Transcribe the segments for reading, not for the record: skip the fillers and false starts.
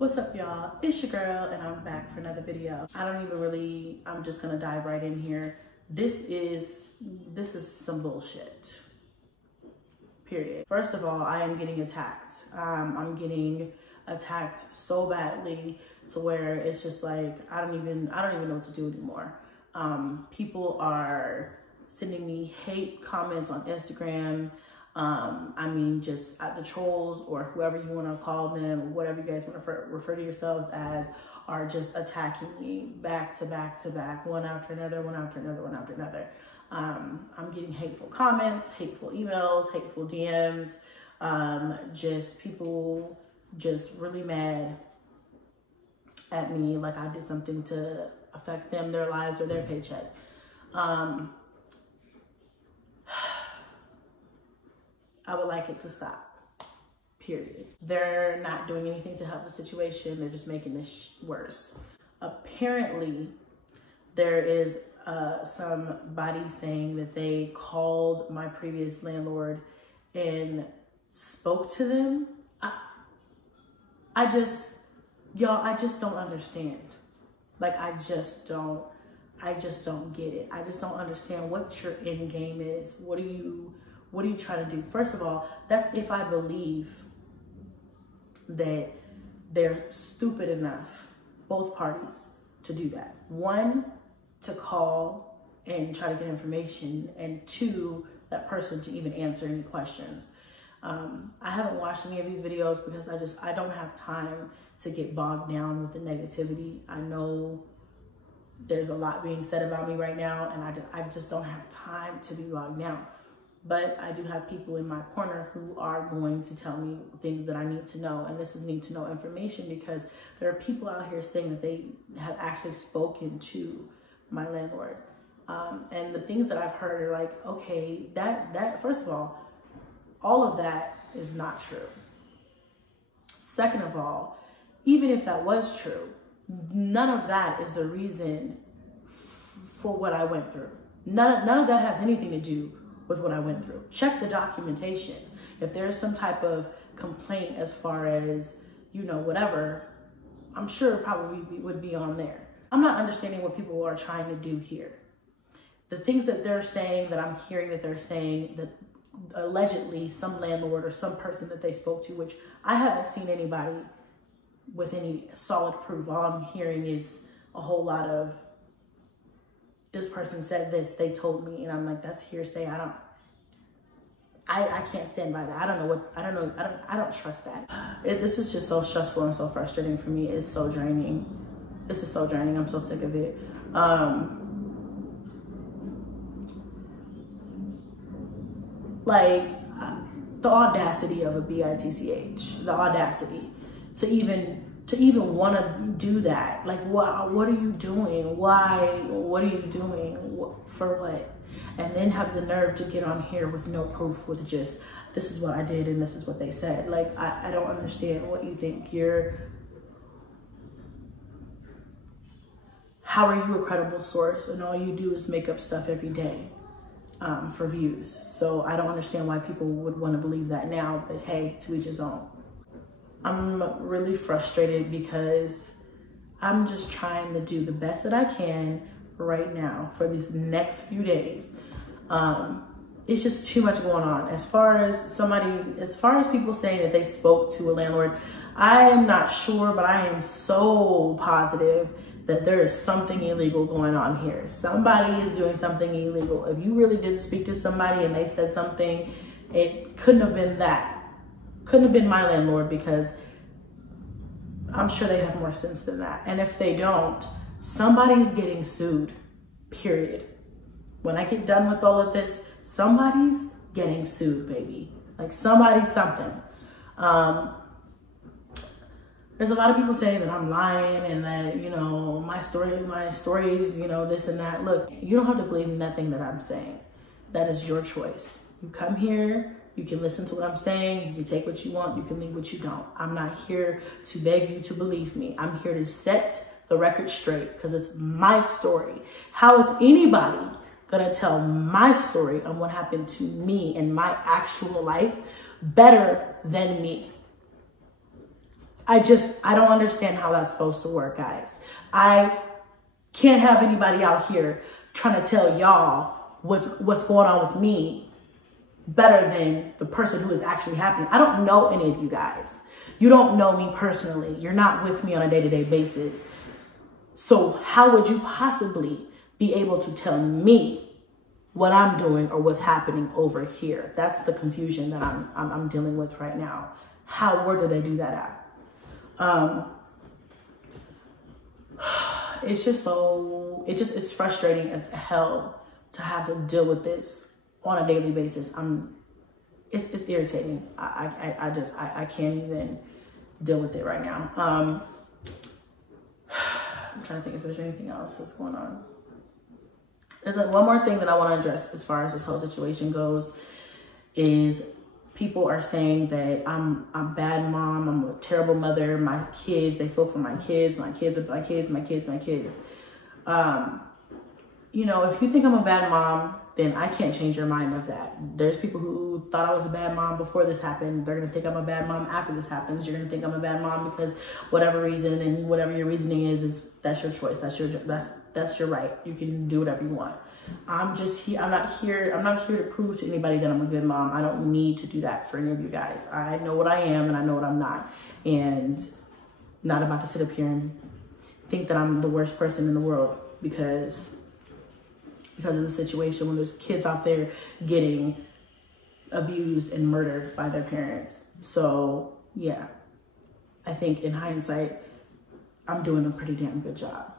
What's up, y'all? It's your girl, and I'm back for another video. I'm just gonna dive right in here. This is some bullshit, period. First of all, I am getting attacked. I'm getting attacked so badly to where it's just like, I don't even know what to do anymore. People are sending me hate comments on Instagram. I mean, just the trolls or whoever you want to call them, whatever you guys want to refer to yourselves as, are just attacking me back to back to back, one after another, one after another, one after another. I'm getting hateful comments, hateful emails, hateful DMs, just people just really mad at me like I did something to affect them, their lives, or their paycheck. I would like it to stop, period. They're not doing anything to help the situation. They're just making this worse. Apparently, there is somebody saying that they called my previous landlord and spoke to them. I just don't understand. Like, I just don't get it. I just don't understand what your end game is. What are you trying to do? First of all, that's if I believe that they're stupid enough, both parties, to do that. One, to call and try to get information, and two, that person to even answer any questions. I haven't watched any of these videos because I don't have time to get bogged down with the negativity. I know there's a lot being said about me right now, and I just don't have time to be bogged down. But I do have people in my corner who are going to tell me things that I need to know. And this is need to know information, because there are people out here saying that they have actually spoken to my landlord. And the things that I've heard are like, okay, that first of all of that is not true. Second of all, even if that was true, none of that is the reason for what I went through. None of that has anything to do with what I went through. Check the documentation. If there's some type of complaint as far as, you know, whatever, I'm sure it probably would be on there. I'm not understanding what people are trying to do here. The things that they're saying, that I'm hearing that they're saying, that allegedly some landlord or some person that they spoke to, which I haven't seen anybody with any solid proof. All I'm hearing is a whole lot of, this person said this, they told me, and I'm like, that's hearsay. I can't stand by that. I don't trust that. This is just so stressful and so frustrating for me. It's so draining. This is so draining. I'm so sick of it. Like, the audacity of a bitch, the audacity to even want to do that. Like, what are you doing? Why? What are you doing? For what? And then have the nerve to get on here with no proof, with just, this is what I did and this is what they said. Like, I don't understand what you think. How are you a credible source and all you do is make up stuff every day for views? So I don't understand why people would want to believe that now, but hey, to each his own. I'm really frustrated because I'm just trying to do the best that I can right now for these next few days. It's just too much going on. As far as people saying that they spoke to a landlord, I am not sure, but I am so positive that there is something illegal going on here. Somebody is doing something illegal. If you really did speak to somebody and they said something, it couldn't have been that. Couldn't have been my landlord, because I'm sure they have more sense than that. And if they don't, somebody's getting sued, period. When I get done with all of this, somebody's getting sued, baby. Like, somebody's something. There's a lot of people saying that I'm lying and that, you know, my stories, you know, this and that. Look, you don't have to believe nothing that I'm saying. That is your choice. You come here, you can listen to what I'm saying, you can take what you want, you can leave what you don't. I'm not here to beg you to believe me. I'm here to set the record straight, because it's my story. How is anybody gonna tell my story on what happened to me in my actual life better than me? I don't understand how that's supposed to work, guys. I can't have anybody out here trying to tell y'all what's going on with me better than the person who is actually happening. I don't know any of you guys. You don't know me personally. You're not with me on a day-to-day basis. So how would you possibly be able to tell me what I'm doing or what's happening over here? That's the confusion that I'm dealing with right now. Where do they do that at? It's frustrating as hell to have to deal with this on a daily basis. It's irritating. I can't even deal with it right now. I'm trying to think if there's anything else that's going on. There's like one more thing that I want to address as far as this whole situation goes is people are saying that I'm a bad mom, I'm a terrible mother, my kids, they feel for my kids are my kids. You know, if you think I'm a bad mom, then I can't change your mind of that. There's people who thought I was a bad mom before this happened. They're gonna think I'm a bad mom after this happens. You're gonna think I'm a bad mom because whatever reason and whatever your reasoning is that's your choice. That's your right. You can do whatever you want. I'm not here to prove to anybody that I'm a good mom. I don't need to do that for any of you guys. I know what I am and I know what I'm not. And not about to sit up here and think that I'm the worst person in the world because of the situation when there's kids out there getting abused and murdered by their parents. So yeah, I think in hindsight, I'm doing a pretty damn good job.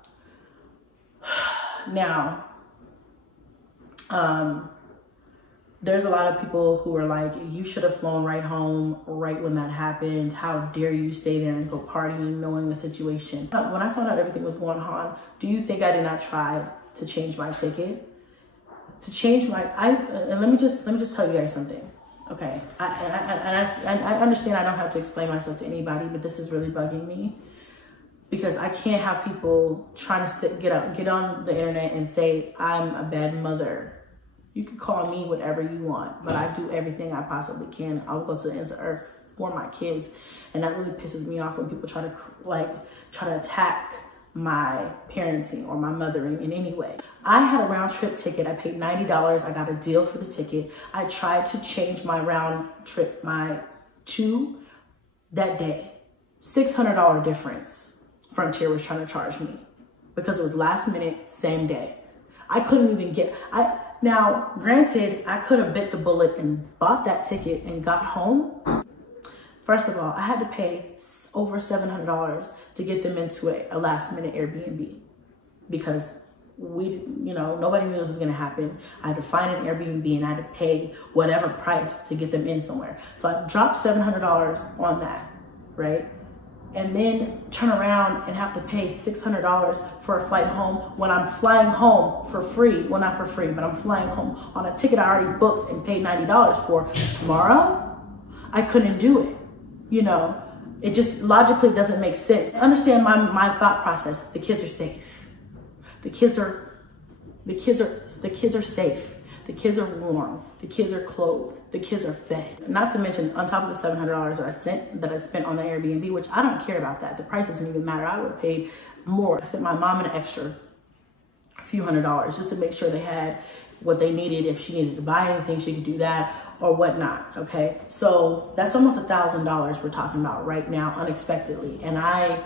Now, there's a lot of people who are like, you should have flown right home right when that happened. How dare you stay there and go partying knowing the situation? When I found out everything was going on, do you think I did not try to change my ticket? And let me just tell you guys something. Okay, I understand I don't have to explain myself to anybody, but this is really bugging me because I can't have people trying to get on the internet and say I'm a bad mother. You can call me whatever you want, but I do everything I possibly can. I'll go to the ends of the earth for my kids, and that really pisses me off when people try to attack my parenting or my mothering in any way. I had a round trip ticket. I paid $90. I got a deal for the ticket. I tried to change my round trip, that day. $600 difference Frontier was trying to charge me because it was last minute, same day. I couldn't even now granted, I could have bit the bullet and bought that ticket and got home. First of all, I had to pay over $700 to get them into a last minute Airbnb because nobody knew this was gonna happen. I had to find an Airbnb and I had to pay whatever price to get them in somewhere. So I dropped $700 on that, right? And then turn around and have to pay $600 for a flight home when I'm flying home for free. Well, not for free, but I'm flying home on a ticket I already booked and paid $90 for tomorrow. I couldn't do it. It just logically doesn't make sense. Understand my thought process. The kids are safe. The kids are safe. The kids are warm. The kids are clothed. The kids are fed. Not to mention, on top of the $700 that I spent on the Airbnb, which I don't care about that. The price doesn't even matter. I would have paid more. I sent my mom an extra few $100s just to make sure they had what they needed. If she needed to buy anything, she could do that or whatnot. Okay, so that's almost $1,000 we're talking about right now, unexpectedly. And I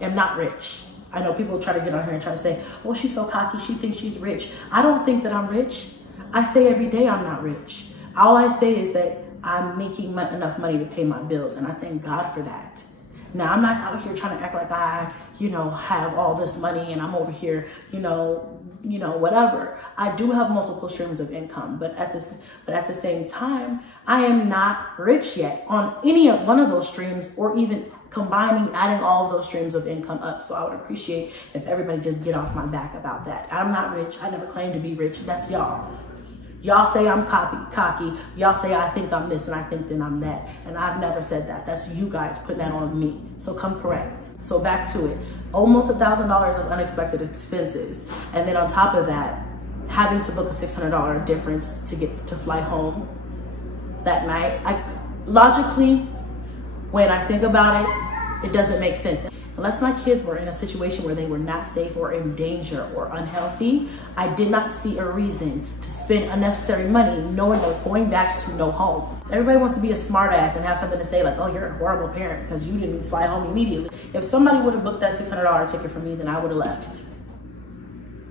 am not rich. I know people try to get on here and try to say, oh, she's so cocky, she thinks she's rich. I don't think that I'm rich. I say every day I'm not rich. All I say is that I'm making enough money to pay my bills, and I thank God for that. Now, I'm not out here trying to act like I, have all this money and I'm over here, whatever. I do have multiple streams of income, but at the same time, I am not rich yet on any of one of those streams or even adding all of those streams of income up. So I would appreciate if everybody just get off my back about that. I'm not rich. I never claimed to be rich. That's y'all. Y'all say I'm cocky. Y'all say I think I'm this and I think that I'm that. And I've never said that. That's you guys putting that on me. So come correct. So back to it. Almost $1,000 of unexpected expenses. And then on top of that, having to book a $600 difference to fly home that night. Logically, when I think about it, It doesn't make sense. Unless my kids were in a situation where they were not safe or in danger or unhealthy, I did not see a reason to spend unnecessary money knowing I was going back to no home. Everybody wants to be a smartass and have something to say like, oh, you're a horrible parent because you didn't fly home immediately. If somebody would have booked that $600 ticket for me, then I would have left.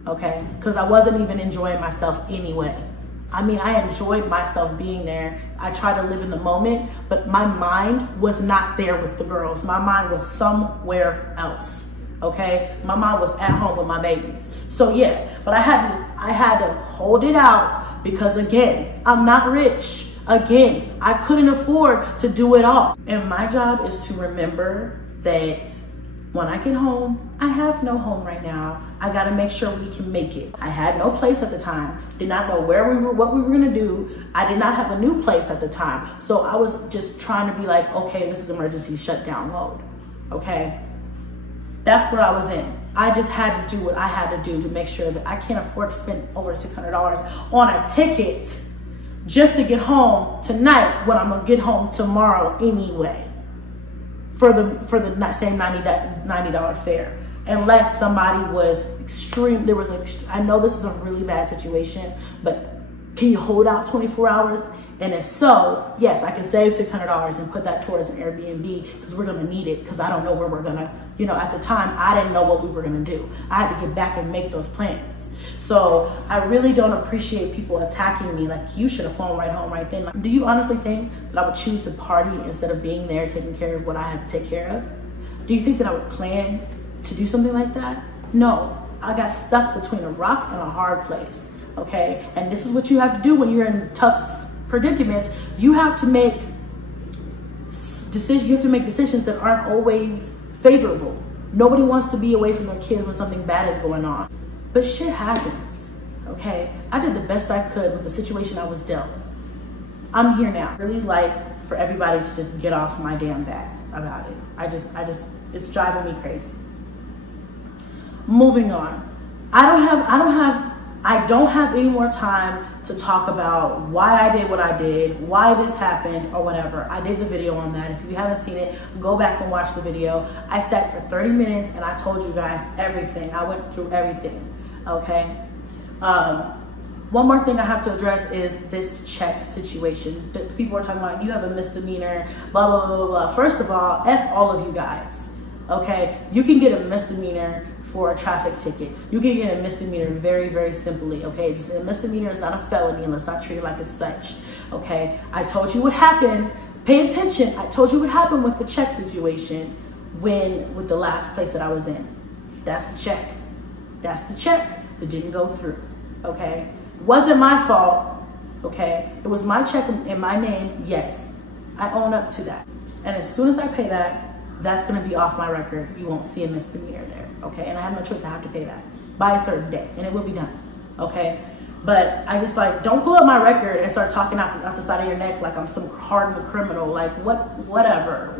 Okay, because I wasn't even enjoying myself anyway. I mean, I enjoyed myself being there. I tried to live in the moment, but my mind was not there with the girls. My mind was somewhere else, okay? My mind was at home with my babies. So yeah, but I had to hold it out because again, I'm not rich. Again, I couldn't afford to do it all. And my job is to remember that when I get home, I have no home right now. I gotta make sure we can make it. I had no place at the time. Did not know where we were, what we were gonna do. I did not have a new place at the time. So I was just trying to be like, okay, this is emergency shutdown mode, okay? That's what I was in. I just had to do what I had to do to make sure that I can't afford to spend over $600 on a ticket just to get home tonight when I'm gonna get home tomorrow anyway. For the same $90 fare, unless somebody was extreme. I know this is a really bad situation, but can you hold out 24 hours? And if so, yes, I can save $600 and put that towards an Airbnb because we're gonna need it because I don't know where we're gonna, at the time, I didn't know what we were gonna do. I had to get back and make those plans. So I really don't appreciate people attacking me like you should have flown right home right then. Do you honestly think that I would choose to party instead of being there taking care of what I have to take care of? Do you think that I would plan to do something like that? No, I got stuck between a rock and a hard place, okay? And this is what you have to do when you're in tough predicaments. You have to make decisions that aren't always favorable. Nobody wants to be away from their kids when something bad is going on. But shit happens, okay? I did the best I could with the situation I was dealt. I'm here now. I really like for everybody to just get off my damn back about it. It's driving me crazy. Moving on. I don't have any more time to talk about why I did what I did, why this happened, or whatever. I did the video on that. If you haven't seen it, go back and watch the video. I sat for 30 minutes and I told you guys everything. I went through everything. Okay. One more thing I have to address is this check situation. That people are talking about, you have a misdemeanor, blah, blah, blah, blah, blah. First of all, F all of you guys. Okay. You can get a misdemeanor for a traffic ticket. You can get a misdemeanor very, very simply. Okay. A misdemeanor is not a felony and it's not treated like as such. Okay. I told you what happened. Pay attention. I told you what happened with the check situation with the last place that I was in. That's the check. That's the check that didn't go through, okay? It wasn't my fault, okay? It was my check in my name, yes. I own up to that. And as soon as I pay that, that's gonna be off my record. You won't see a misdemeanor there, okay? And I have no choice, I have to pay that by a certain day, and it will be done, okay? But I just don't pull up my record and start talking out the side of your neck like I'm some hardened criminal, like whatever.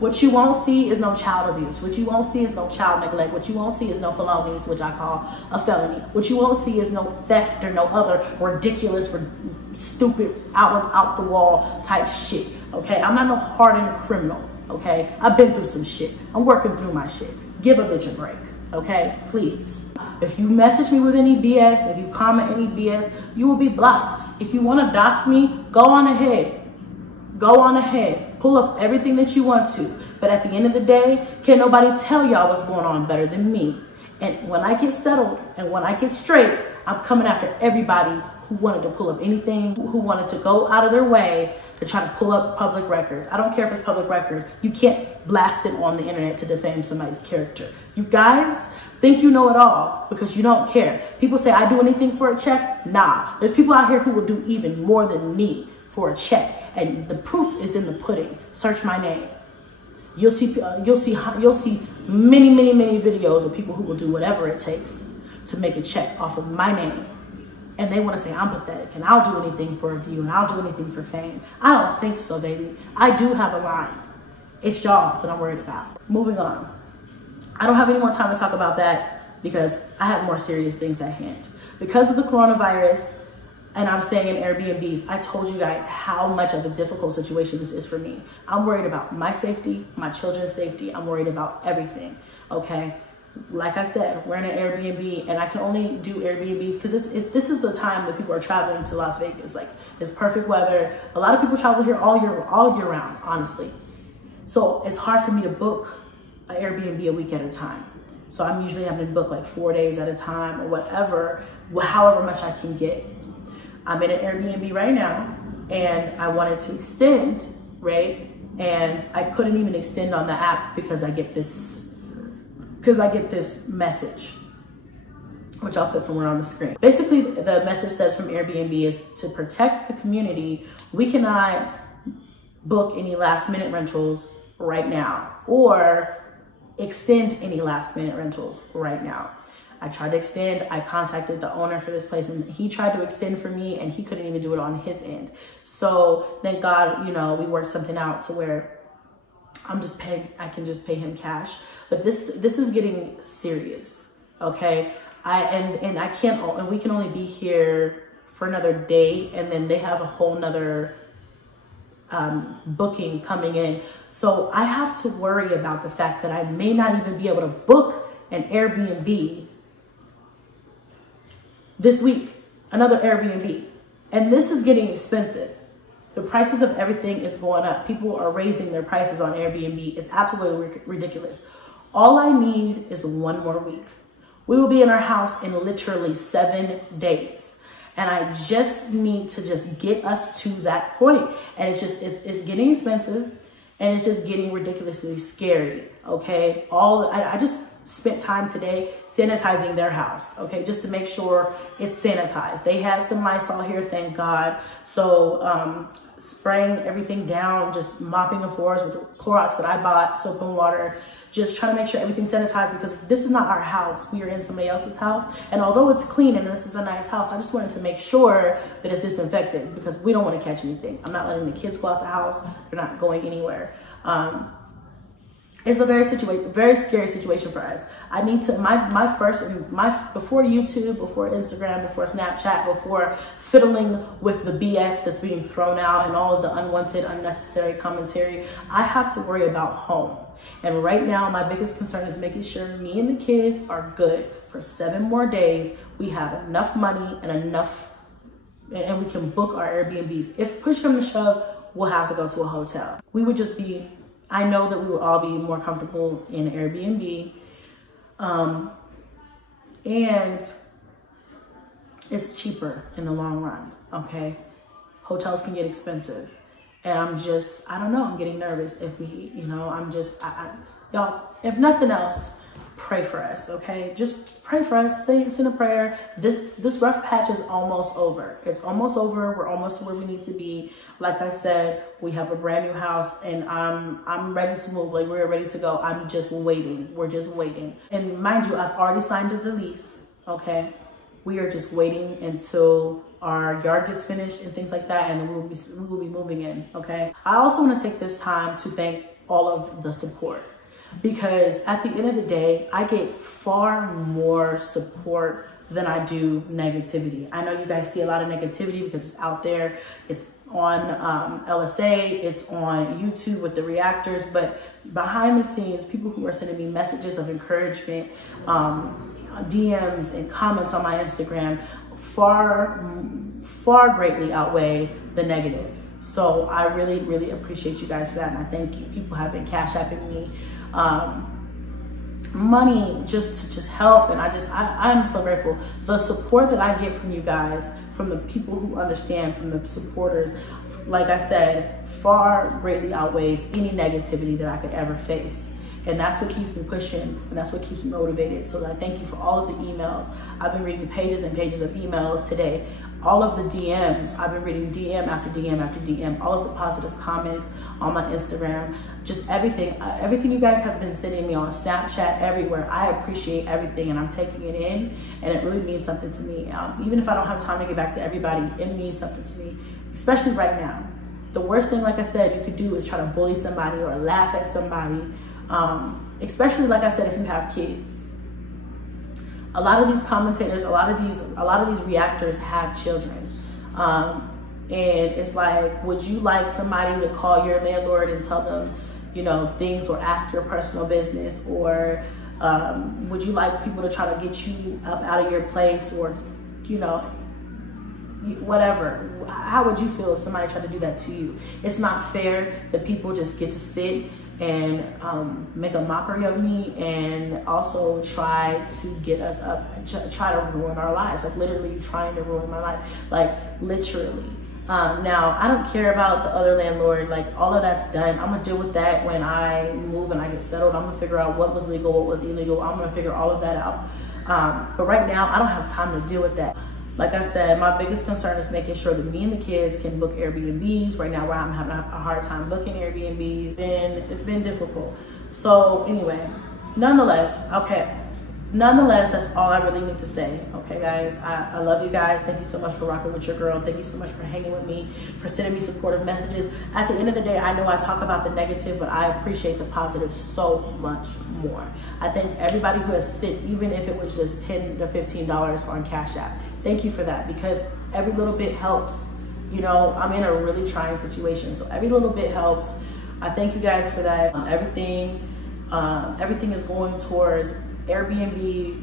What you won't see is no child abuse. What you won't see is no child neglect. What you won't see is no felonies, which I call a felony. What you won't see is no theft or no other ridiculous, stupid, out the wall type shit, okay? I'm not no hardened criminal, okay? I've been through some shit. I'm working through my shit. Give a bitch a break, okay? Please. If you message me with any BS, if you comment any BS, you will be blocked. If you want to dox me, go on ahead. Go on ahead. Pull up everything that you want to. But at the end of the day, can't nobody tell y'all what's going on better than me. And when I get settled and when I get straight, I'm coming after everybody who wanted to pull up anything, who wanted to go out of their way to try to pull up public records. I don't care if it's public record. You can't blast it on the internet to defame somebody's character. You guys think you know it all because you don't care. People say, I do anything for a check. Nah, there's people out here who will do even more than me for a check. And the proof is in the pudding. Search my name. You'll see many videos of people who will do whatever it takes to make a check off of my name. And they want to say I'm pathetic and I'll do anything for a view and I'll do anything for fame. I don't think so, baby. I do have a line. It's y'all that I'm worried about. Moving on. I don't have any more time to talk about that because I have more serious things at hand. Because of the coronavirus, and I'm staying in Airbnbs. I told you guys how much of a difficult situation this is for me. I'm worried about my safety, my children's safety. I'm worried about everything, okay? Like I said, we're in an Airbnb, and I can only do Airbnbs because this is the time that people are traveling to Las Vegas. Like, it's perfect weather. A lot of people travel here all year round, honestly. So it's hard for me to book an Airbnb a week at a time. So I'm usually having to book like 4 days at a time or whatever, however much I can get. I'm in an Airbnb right now, and I wanted to extend, right? And I couldn't even extend on the app because I get this message, which I'll put somewhere on the screen. Basically, the message says from Airbnb is to protect the community, we cannot book any last minute rentals right now or extend any last minute rentals right now. I tried to extend. I contacted the owner for this place, and he tried to extend for me, and he couldn't even do it on his end. So thank God, you know, we worked something out to where I can just pay him cash. But this is getting serious, okay? And we can only be here for another day, and then they have a whole nother booking coming in. So I have to worry about the fact that I may not even be able to book an Airbnb this week, another Airbnb. And this is getting expensive. The prices of everything is going up. People are raising their prices on Airbnb. It's absolutely ridiculous. All I need is 1 more week. We will be in our house in literally 7 days. And I just need to just get us to that point. And it's getting expensive, and it's just getting ridiculously scary, okay? I just spent time today sanitizing their house, okay? Just to make sure it's sanitized. They had some Lysol here, thank God. So spraying everything down, just mopping the floors with the Clorox that I bought, soap and water, just trying to make sure everything's sanitized, because this is not our house. We are in somebody else's house. And although it's clean and this is a nice house, I just wanted to make sure that it's disinfected, because we don't want to catch anything. I'm not letting the kids go out the house. They're not going anywhere. It's a very scary situation for us. I need to, before YouTube, before Instagram, before Snapchat, before fiddling with the BS that's being thrown out and all of the unwanted, unnecessary commentary, I have to worry about home. And right now, my biggest concern is making sure me and the kids are good for 7 more days. We have enough money and we can book our Airbnbs. If push comes to shove, we'll have to go to a hotel. I know that we will all be more comfortable in Airbnb. And it's cheaper in the long run, okay? Hotels can get expensive. And I don't know, I'm getting nervous if we, y'all, if nothing else, pray for us, okay? Just pray for us, send a prayer. This rough patch is almost over. It's almost over, we're almost to where we need to be. Like I said, we have a brand new house, and I'm ready to move, like we're ready to go. I'm just waiting, we're just waiting. And mind you, I've already signed the lease, okay? We are just waiting until our yard gets finished and things like that, and then we will be moving in, okay? I also want to take this time to thank all of the support, because at the end of the day, I get far more support than I do negativity. I know you guys see a lot of negativity because it's out there. It's on LSA, it's on YouTube with the reactors, but behind the scenes, people who are sending me messages of encouragement, DMs and comments on my Instagram far greatly outweigh the negative. So I really, really appreciate you guys for that, and I thank you. People have been cash apping me money just to help, and I'm so grateful. The support that I get from you guys, from the people who understand, from the supporters, like I said, far greatly outweighs any negativity that I could ever face. And that's what keeps me pushing, and that's what keeps me motivated. So I thank you for all of the emails. I've been reading pages and pages of emails today. All of the DMs, I've been reading DM after DM after DM, all of the positive comments on my Instagram, just everything you guys have been sending me on Snapchat, everywhere. I appreciate everything, and I'm taking it in, and it really means something to me. Even if I don't have time to get back to everybody, it means something to me, especially right now. The worst thing, like I said, you could do is try to bully somebody or laugh at somebody, especially, like I said, if you have kids. A lot of these commentators, a lot of these reactors have children. And it's like, would you like somebody to call your landlord and tell them, you know, things, or ask your personal business? Or would you like people to try to get you up out of your place, or, you know, whatever? How would you feel if somebody tried to do that to you? It's not fair that people just get to sit and make a mockery of me, and also try to get us up, try to ruin our lives, like literally trying to ruin my life, like literally. Now, I don't care about the other landlord, like all of that's done. I'm gonna deal with that when I move and I get settled. I'm gonna figure out what was legal, what was illegal. I'm gonna figure all of that out. But right now, I don't have time to deal with that. Like I said, my biggest concern is making sure that me and the kids can book Airbnbs. Right now, where I'm having a hard time booking Airbnbs, and it's been difficult. So anyway, nonetheless, that's all I really need to say. Okay, guys, I love you guys. Thank you so much for rocking with your girl. Thank you so much for hanging with me, for sending me supportive messages. At the end of the day, I know I talk about the negative, but I appreciate the positive so much more. I thank everybody who has sent, even if it was just $10 to $15 on Cash App. Thank you for that, because every little bit helps. You know, I'm in a really trying situation, so every little bit helps. I thank you guys for that. Everything is going towards Airbnb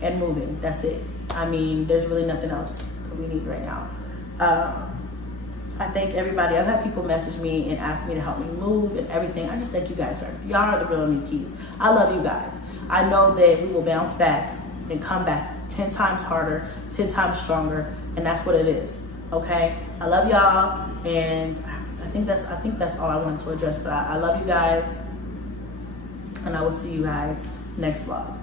and moving. That's it. I mean, there's really nothing else that we need right now. I thank everybody. I've had people message me and ask me to help me move and everything. I just thank you guys for everything. Y'all are the real MVPs. I love you guys. I know that we will bounce back and come back 10 times harder, 10 times stronger, and that's what it is. Okay? I love y'all, and I think that's all I wanted to address. But I love you guys, and I will see you guys next vlog.